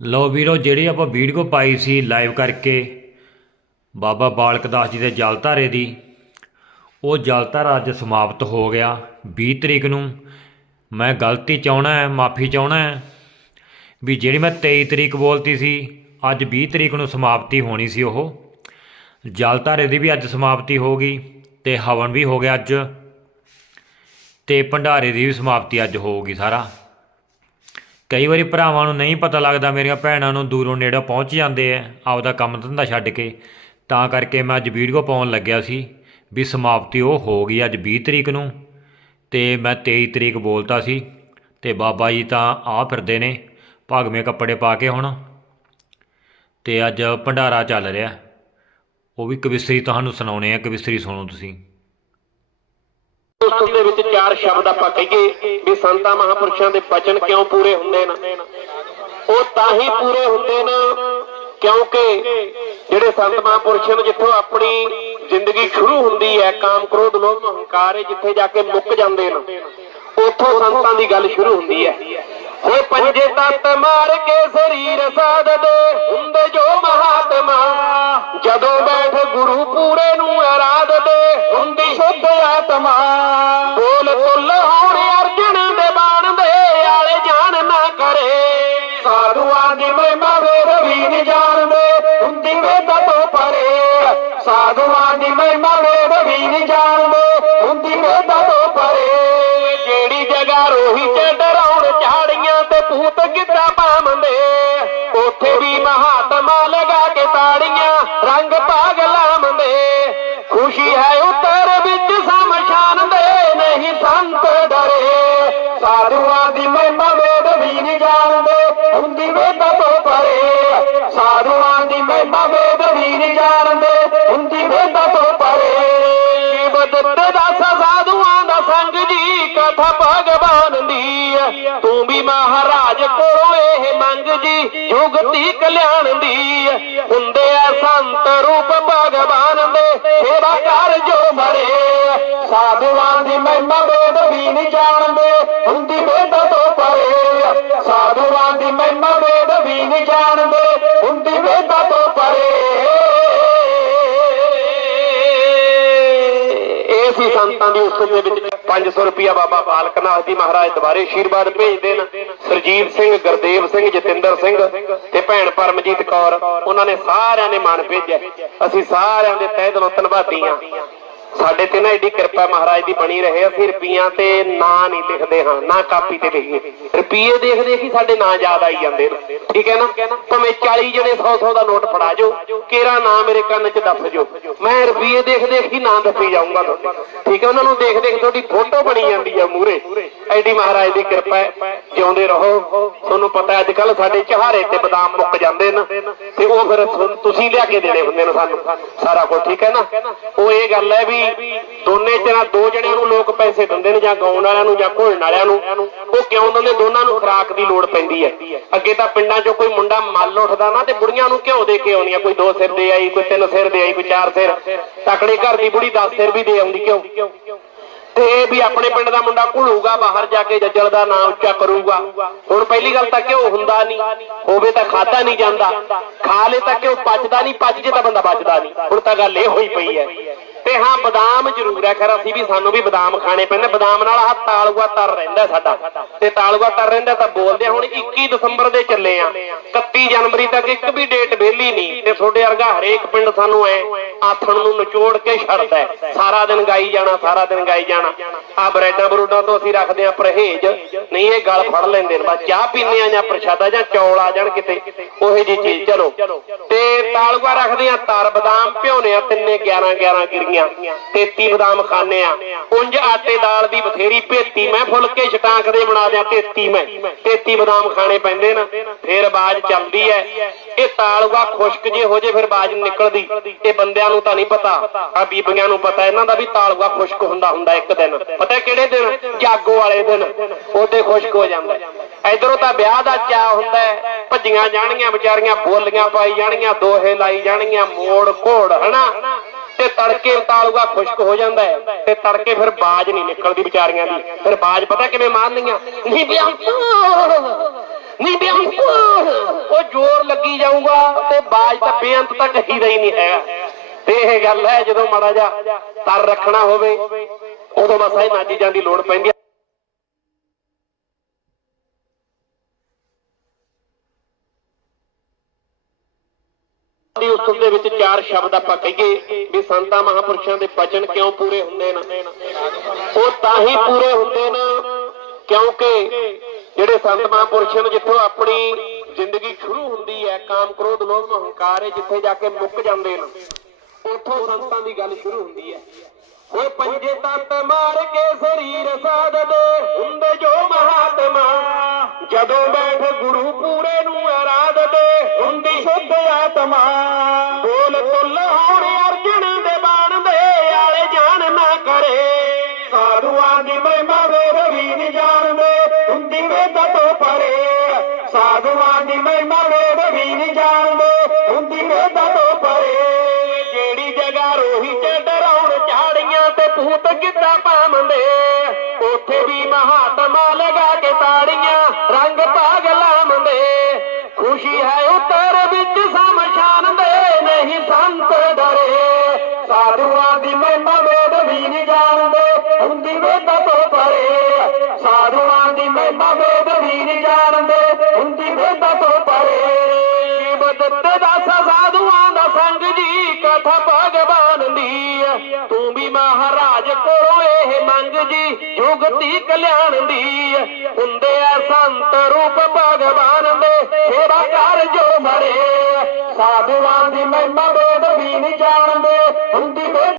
ਲਓ ਵੀਰੋ, ਜਿਹੜੀ ਆਪਾਂ ਵੀਡੀਓ ਪਾਈ ਸੀ ਲਾਈਵ ਕਰਕੇ, ਬਾਬਾ ਬਾਲਕ ਦਾਸ ਜੀ ਦੇ ਜਲ ਧਾਰੇ ਦੀ, ਉਹ ਜਲ ਧਾਰਾ ਅੱਜ ਸਮਾਪਤ ਹੋ ਗਿਆ 20 ਤਰੀਕ ਨੂੰ। ਮੈਂ ਗਲਤੀ ਚਾਹਣਾ ਹੈ, ਮਾਫੀ ਚਾਹਣਾ ਹੈ, ਵੀ ਜਿਹੜੀ ਮੈਂ 23 ਤਰੀਕ ਬੋਲਤੀ ਸੀ, ਅੱਜ 20 ਤਰੀਕ ਨੂੰ ਸਮਾਪਤੀ ਹੋਣੀ ਸੀ ਉਹ। ਜਲ ਧਾਰੇ ਦੀ ਵੀ ਅੱਜ ਸਮਾਪਤੀ ਹੋ ਗਈ ਤੇ ਹਵਨ ਵੀ ਹੋ ਗਿਆ ਅੱਜ, ਤੇ ਭੰਡਾਰੇ ਦੀ ਵੀ ਸਮਾਪਤੀ ਅੱਜ ਹੋਊਗੀ ਸਾਰਾ। ਕਈ ਵਾਰੀ ਭਰਾਵਾਂ ਨੂੰ ਨਹੀਂ ਪਤਾ ਲੱਗਦਾ ਮੇਰੀਆਂ ਭੈਣਾਂ ਨੂੰ ਦੂਰੋਂ ਨੇੜੇ ਪਹੁੰਚ ਜਾਂਦੇ ਆ, ਆਪਦਾ ਕੰਮ ਧੰਦਾ ਛੱਡ ਕੇ। ਤਾਂ ਕਰਕੇ ਮੈਂ ਅੱਜ ਵੀਡੀਓ ਪਾਉਣ ਲੱਗਿਆ ਸੀ ਵੀ ਸਮਾਪਤੀ ਉਹ ਹੋ ਗਈ ਅੱਜ 20 ਤਰੀਕ ਨੂੰ ਤੇ ਮੈਂ 23 ਤਰੀਕ ਬੋਲਤਾ ਸੀ ਤੇ ਬਾਬਾ ਜੀ ਤਾਂ ਆ ਫਿਰਦੇ ਨੇ, ਭਾਗਵੇਂ ਕੱਪੜੇ ਪਾ ਕੇ ਹੁਣ। ਤੇ ਅੱਜ ਭੰਡਾਰਾ ਚੱਲ ਰਿਹਾ। ਉਹ ਵੀ ਕਵਿਸਰੀ ਤੁਹਾਨੂੰ ਸੁਣਾਉਣੇ ਆ ਕਵਿਸਰੀ ਸੁਣੋ ਤੁਸੀਂ। ਉਸ ਦੇ ਵਿੱਚ ਚਾਰ ਸ਼ਬਦ ਆਪਾਂ ਕਹੀਏ ਵੀ ਸੰਤਾਂ ਮਹਾਪੁਰਸ਼ਾਂ ਦੇ ਬਚਨ ਕਿਉਂ ਪੂਰੇ ਹੁੰਦੇ ਨੇ? ਉਹ ਤਾਂ ਹੀ ਪੂਰੇ ਹੁੰਦੇ ਨੇ ਕਿਉਂਕਿ ਜਿਹੜੇ ਸੰਤ ਮਹਾਪੁਰਸ਼ ਨੇ ਜਿੱਥੋਂ ਆਪਣੀ ਜ਼ਿੰਦਗੀ ਸ਼ੁਰੂ ਹੁੰਦੀ ਹੈ, ਕਾਮ, ਕ੍ਰੋਧ, ਲੋਭ ਹੰਕਾਰ ਇਹ ਜਿੱਥੇ ਜਾ ਕੇ ਮੁੱਕ ਜਾਂਦੇ ਨੇ, ਉੱਥੋਂ ਸੰਤਾਂ ਦੀ ਗੱਲ ਸ਼ੁਰੂ ਹੁੰਦੀ ਹੈ। ਹੋਏ ਪੰਜੇ ਤੱਤ ਮਾਰ ਕੇ ਸਰੀਰ ਸਾਧਦੇ ਹੁੰਦੇ ਜੋ ਮਹਾਤਮਾ। ਜਦੋਂ ਬੈਠ ਗੁਰੂ ਪੂਰੇ ਨੂੰ ਆਰਾਧਦੇ ਹੁੰਦੀ ਸ਼ੁੱਧ ਸਾਧੂਆਂ ਦੀ ਮਹਿਮਾ ਵੇਦ ਵੀ ਨੀ ਜਾਣਦੇ, ਹੁੰਦੀ ਵੇਦਾਂ ਤੋਂ ਪਰੇ। ਸਾਧੂਆਂ ਦੀ ਮਹਿਮਾ ਵੇਦ ਵੀ ਨੀ ਜਾਣਦੇ, ਹੁੰਦੀ ਵੇਦਾਂ ਤੋਂ ਪਰੇ। ਜਿਹੜੀ ਜਗ੍ਹਾ ਰੋਹੀ ਚ ਡਰਾਉਣ ਝਾੜੀਆਂ ਤੇ ਭੂਤ ਗਿੱਧਾ ਪਾਉਂਦੇ ਉੱਥੇ ਵੀ ਮਹਾਤਮਾ ਲਗਾ ਕੇ ਤਾੜੀਆਂ ਰੰਗ ਭਾਗ ਲਾਉਂਦੇ ਖੁਸ਼ੀ ਹੈ ਉੱਤਰ ਵਿੱਚ ਸਮਸ਼ਾਨ ਦੇ ਨਹੀਂ ਸੰਤ ਡਰੇ। ਸਾਧੂਆਂ ਦੀ ਮਹਿਮਾ ਵੇਦ ਵੀ ਨਹੀਂ ਜਾਣਦੇ ਹੁੰਦੀ ਵੇਦਾਂ ਤੋਂ ਪਰੇ। ਸਾਧੂਆਂ ਦੀ ਮਹਿਮਾ ਵੇਦ ਵੀ ਨਹੀਂ ਜਾਣਦੇ ਹੁੰਦੀ ਵੇਦਾਂ ਤੋਂ ਪਰੇ। ਸ਼ਿਵ ਦਾ ਸਾਧੂਆਂ ਦਾ ਸੰਗ ਜੀ, ਕਥਾ ਭਗਵਾਨ ਦੀ ਤੂੰ ਵੀ ਮਹਾਰਾਜ ਕੋਲੋਂ ਇਹ ਮੰਗ ਜੀ ਜੁਗਤੀ ਕਲਿਆਣ ਦੀ ਹੁੰਦੇ ਆ ਸੰਤ ਰੂਪ ਭਗਵਾਨ ਦੇ, ਸੇਵਾ ਕਰ ਜੋ ਮਰੇ ਸਾਧੂਆਂ ਦੀ ਮਹਿਮਾ ਵੇਦ ਵੀ ਨਹੀਂ ਜਾਣਦੇ ਹੁੰਦੀ ਵੇਦ ਸੀ ਸੰਤਾਂ ਦੀ ਉਸ ਦੇ ਵਿੱਚ 500 ਰੁਪਇਆ ਬਾਬਾ ਬਾਲਕ ਨਾਥ ਜੀ ਮਹਾਰਾਜ ਦੁਬਾਰੇ ਆਸ਼ੀਰਵਾਦ ਭੇਜਦੇ ਨੇ ਸਰਜੀਤ ਸਿੰਘ, ਗੁਰਦੇਵ ਸਿੰਘ, ਜਤਿੰਦਰ ਸਿੰਘ ਤੇ ਭੈਣ ਪਰਮਜੀਤ ਕੌਰ, ਉਹਨਾਂ ਨੇ ਸਾਰਿਆਂ ਨੇ ਮਨ ਭੇਜਿਆ। ਅਸੀਂ ਸਾਰਿਆਂ ਦੇ ਤਹਿ ਦਿਲੋਂ ਧੰਨਵਾਦੀ ਹਾਂ। ਸਾਡੇ ਤੇ ਨਾ ਏਡੀ ਕਿਰਪਾ ਮਹਾਰਾਜ ਦੀ ਬਣੀ ਰਹੇ ਅਸੀਂ ਰੁਪਈਆਂ ਤੇ ਨਾਂ ਨਹੀਂ ਲਿਖਦੇ ਹਾਂ, ਨਾ ਕਾਪੀ ਤੇ ਲਿਖੀਏ। ਰੁਪਈਏ ਦੇਖਦੇ ਦੇਖ ਸਾਡੇ ਨਾਂ ਯਾਦ ਆਈ ਜਾਂਦੇ ਨੇ। ਠੀਕ ਹੈ ਨਾ? ਭਾਵੇਂ 40 ਜਣੇ 100 100 ਦਾ ਨੋਟ ਫੜਾ ਜੋ ਕਿਹੜਾ ਨਾਂ ਮੇਰੇ ਕੰਨ 'ਚ ਦੱਸ ਜੋ ਮੈਂ ਰੁਪਈਏ ਦੇਖ ਦੇਖ ਹੀ ਨਾਂ ਦੱਸੀ ਜਾਊਂਗਾ ਤੁਹਾਡੇ। ਠੀਕ ਹੈ, ਉਹਨਾਂ ਨੂੰ ਦੇਖ ਦੇਖ ਤੁਹਾਡੀ ਫੋਟੋ ਬਣੀ ਜਾਂਦੀ ਆ ਮੂਰੇ ਐਡੀ ਮਹਾਰਾਜ ਦੀ ਕਿਰਪਾ ਹੈ, ਜਿਉਂਦੇ ਰਹੋ। ਤੁਹਾਨੂੰ ਪਤਾ ਅੱਜ ਕੱਲ ਸਾਡੇ ਚਹਾਰੇ ਤੇ ਬਦਾਮ ਮੁੱਕ ਜਾਂਦੇ ਨੇ ਤੇ ਉਹ ਫਿਰ ਤੁਸੀਂ ਲਿਆ ਕੇ ਦੇਣੇ ਹੁੰਦੇ ਨੇ ਸਾਨੂੰ। ਸਾਰਾ ਕੁਝ ਠੀਕ ਹੈ ਨਾ? ਉਹ ਇਹ ਗੱਲ ਹੈ ਵੀ ਦੋਨੇ ਜਣਾ ਦੋ ਜਣਿਆਂ ਨੂੰ ਲੋਕ ਪੈਸੇ ਦਿੰਦੇ ਨੇ ਜਾਂ ਗਾਉਣ ਵਾਲਿਆਂ ਨੂੰ ਜਾਂ ਘੋਲਣ ਵਾਲਿਆਂ ਨੂੰ। ਉਹ ਕਿਉਂ ਦਿੰਦੇ? ਦੋਨਾਂ ਨੂੰ ਖੁਰਾਕ ਦੀ ਲੋੜ ਪੈਂਦੀ ਹੈ। ਅੱਗੇ ਤਾਂ ਪਿੰਡਾਂ 'ਚੋਂ ਕੋਈ ਮੁੰਡਾ ਮੱਲ ਉੱਠਦਾ ਨਾ ਤੇ ਬੁੜੀਆਂ ਨੂੰ ਘਿਓ ਦੇ ਕੇ ਆਉਂਦੀਆਂ। ਕੋਈ ਦੋ ਸਿਰ ਦੇ ਆਈ, ਕੋਈ ਤਿੰਨ ਸਿਰ ਦੇ ਆਈ, ਕੋਈ ਚਾਰ ਸਿਰ। ਤਕੜੇ ਘਰ ਦੀ ਬੁੜੀ 10 ਸਿਰ ਵੀ ਦੇ ਆਉਂਦੀ ਘਿਓ। ਤੇ ਇਹ ਵੀ ਆਪਣੇ ਪਿੰਡ ਦਾ ਮੁੰਡਾ ਘੁਲੂਗਾ, ਬਾਹਰ ਜਾ ਕੇ ਜੱਜਲ ਦਾ ਨਾਮ ਉੱਚਾ ਕਰੂਗਾ। ਹੁਣ ਪਹਿਲੀ ਗੱਲ ਤਾਂ ਘਿਓ ਹੁੰਦਾ ਨਹੀਂ। ਹੋਵੇ ਤਾਂ ਖਾਦਾ ਨਹੀਂ ਜਾਂਦਾ। ਖਾ ਲੇ ਤਾਂ ਘਿਓ ਪਚਦਾ ਨਹੀਂ, ਪਚ ਜੇ ਤਾਂ ਬੰਦਾ ਬਚਦਾ ਨਹੀਂ। ਹੁਣ ਤਾਂ ਗੱਲ ਇਹ ਹੋਈ ਪਈ ਹੈ। ਤੇ ਹਾਂ, ਬਦਾਮ ਜ਼ਰੂਰ ਹੈ। ਖਰ, ਅਸੀਂ ਵੀ ਸਾਨੂੰ ਵੀ ਬਦਾਮ ਖਾਣੇ ਪੈਂਦੇ। ਬਦਾਮ ਨਾਲ ਆਹ ਤਾਲੂਆ ਤਰ ਰਹਿੰਦਾ ਸਾਡਾ। ਤੇ ਤਾਲੂਆ ਤਰ ਰਹਿੰਦਾ ਤਾਂ ਬੋਲਦੇ ਹੁਣ 21 ਦਸੰਬਰ ਦੇ ਚੱਲੇ ਆ। 31 ਜਨਵਰੀ ਤੱਕ ਇੱਕ ਵੀ ਡੇਟ ਵਿਹਲੀ ਨਹੀਂ। ਤੇ ਤੁਹਾਡੇ ਵਰਗਾ ਹਰੇਕ ਪਿੰਡ ਸਾਨੂੰ ਐ ਆਥਣ ਨੂੰ ਨਿਚੋੜ ਕੇ ਛੱਡਦਾ ਸਾਰਾ ਦਿਨ ਗਾਈ ਜਾਣਾ, ਸਾਰਾ ਦਿਨ ਗਾਈ ਜਾਣਾ। ਆ ਬਰੈਡਾਂ ਬਰੂਡਾਂ ਤੋਂ ਅਸੀਂ ਰੱਖਦੇ ਆ ਪਰਹੇਜ। ਨਹੀਂ, ਇਹ ਗੱਲ ਫੜ ਲੈਂਦੇ ਨੇ। ਬਸ ਚਾਹ ਪੀਂਦੇ ਆ ਜਾਂ ਪ੍ਰਸ਼ਾਦਾ ਜਾਂ ਚੌਲ ਆ ਜਾਣ ਕਿਤੇ। ਉਹੇ ਜੀ ਚੀਜ਼, ਚਲੋ। ਤੇ ਤਾਲੂਆ ਰੱਖਦੇ ਆ ਤਰ ਬਦਾਮ ਭਿਉਨੇ ਆ, ਤਿੰਨੇ 11 11 ਗਿਰੀਆਂ 33 ਬਦਾਮ ਖਾਣੇ ਆ। ਉਂਝ ਆਟੇ ਦਾਲ ਦੀ ਬਥੇਰੀ ਭੇਤੀ ਮੈਂ, ਫੁਲਕੇ ਛਟਾਂਕ ਦੇ ਬਣਾ ਦਿਆਂ 33 ਮੈਂ। 33 ਬਦਾਮ ਖਾਣੇ ਪੈਂਦੇ ਨਾ, ਫੇਰ ਬਾਜ ਚੱਲਦੀ ਐ। ਇਹ ਤਾਲੂਆ ਖੁਸ਼ਕ ਜੇ ਹੋ ਜੇ, ਫਿਰ ਬਾਜ ਨਿਕਲਦੀ। ਇਹ ਬੰਦਿਆਂ ਨੂੰ ਤਾਂ ਨਹੀਂ ਪਤਾ। ਆ ਬੀਬੀਆਂ ਨੂੰ ਪਤਾ ਇਹਨਾਂ ਦਾ ਵੀ ਤਾਲੂਆ ਖੁਸ਼ਕ ਹੁੰਦਾ ਹੁੰਦਾ ਇੱਕ ਦਿਨ। ਪਤਾ ਕਿਹੜੇ ਦਿਨ? ਜਾਗੋ ਵਾਲੇ ਦਿਨ। ਉਹਦੇ ਖੁਸ਼ਕ ਹੋ ਜਾਂਦਾ। ਇਧਰੋਂ ਤਾਂ ਵਿਆਹ ਦਾ ਚਾਹ ਹੁੰਦਾ ਹੈ, ਭੱਜੀਆਂ ਜਾਣਗੀਆਂ ਵਿਚਾਰੀਆਂ ਬੋਲੀਆਂ ਪਾਈ ਜਾਣਗੀਆਂ ਦੋਹੇ ਲਾਈ ਜਾਣਗੀਆਂ ਮੋੜ ਘੋੜ ਹਨਾ? ਤੇ ਤੜਕੇ ਤਾਲੂਆ ਖੁਸ਼ਕ ਹੋ ਜਾਂਦਾ ਹੈ। ਤੇ ਤੜਕੇ ਫਿਰ ਬਾਜ ਨਹੀਂ ਨਿਕਲਦੀ ਵਿਚਾਰੀਆਂ ਦੀ। ਫਿਰ ਬਾਜ ਪਤਾ ਕਿਵੇਂ ਮਾਰਨੀਆਂ? ਨੀ ਬਿਆੰਕੂ ਨੀ ਬਿਆੰਕੂ ਉਹ ਚੱਲੀ ਜਾਊਗਾ ਤੇ ਬਾਜ ਤਾਂ ਬੇਅੰਤ ਤੱਕ ਹੀਦਾ ਹੀ ਨਹੀਂ ਹੈਗਾ। ਤੇ ਇਹ ਗੱਲ ਹੈ ਜਦੋਂ ਮਾੜਾ ਜਾ ਤਰ ਰੱਖਣਾ ਹੋਵੇ ਉਦੋਂ ਬਸ ਇਹ ਨਾਜੀ ਜਾਣ ਦੀ ਲੋੜ ਪੈਂਦੀ ਦੀ ਉਸਤਤ ਦੇ ਵਿੱਚ ਚਾਰ ਸ਼ਬਦ ਆਪਾਂ ਕਹੀਏ ਵੀ ਸੰਤਾਂ ਮਹਾਪੁਰਸ਼ਾਂ ਦੇ ਬਚਨ ਕਿਉਂ ਪੂਰੇ ਹੁੰਦੇ ਨੇ? ਉਹ ਤਾਂ ਹੀ ਪੂਰੇ ਹੁੰਦੇ ਨੇ ਕਿਉਂਕਿ ਜਿਹੜੇ ਸੰਤ ਮਹਾਪੁਰਸ਼ ਨੇ ਜਿੱਥੋਂ ਆਪਣੀ ਜ਼ਿੰਦਗੀ ਸ਼ੁਰੂ ਹੁੰਦੀ ਹੈ, ਕਾਮ ਕ੍ਰੋਧ, ਲੋਭ ਹੰਕਾਰ ਇਹ ਜਿੱਥੇ ਜਾ ਕੇ ਮੁੱਕ ਜਾਂਦੇ ਨੇ, ਉੱਥੋਂ ਸੰਤਾਂ ਦੀ ਗੱਲ ਸ਼ੁਰੂ ਹੁੰਦੀ ਹੈ। ਓਏ ਪੰਜੇ ਤੱਤ ਮਾਰ ਕੇ ਸਰੀਰ ਸਾਧਦੇ ਹੁੰਦੇ ਜੋ ਮਹਾਤਮਾ। ਜਦੋਂ ਬੈਠ ਗੁਰੂ ਪੂਰੇ ਨੂੰ ਆਰਾਧਦੇ, ਹੁੰਦੀ ਸ਼ੁੱਧ ਆਤਮਾ। ਗਿੱਧਾ ਪਾਉਂਦੇ, ਉੱਥੇ ਵੀ ਮਹਾਤਮਾ ਲਗਾ ਕੇ ਤਾੜੀਆਂ, ਰੰਗ ਭਾਗ ਲਾਉਂਦੇ। ਖੁਸ਼ੀ ਹੈ ਉੱਤਰ ਵਿੱਚ ਸਮਸ਼ਾਨ ਦੇ ਨਹੀਂ ਸੰਤ ਡਰੇ। ਸਾਧੂਆਂ ਦੀ ਮਹਿਮਾ ਵੇਦ ਵੀ ਨਹੀਂ ਜਾਣਦੇ, ਹੁੰਦੀ ਵੇਦ ਤੋਂ ਪਰੇ। ਸਾਧੂਆਂ ਦੀ ਮਹਿਮਾ ਵੇਦ ਵੀ ਨਹੀਂ ਜਾਣਦੇ, ਹੁੰਦੀ ਵੇਦ ਤੋਂ ਮੰਗ ਜੀ ਕਲਿਆਣ ਦੀ ਹੁੰਦੇ ਆ ਸੰਤ ਰੂਪ ਭਗਵਾਨ ਦੇ ਸੇਵਾ ਕਰ ਜੋ ਮਰੇ ਸਾਧੂਆਂ ਦੀ ਮਹਿਮਾ ਬੇਦ ਵੀ ਨਹੀਂ ਜਾਣਦੇ, ਹੁੰਦੀ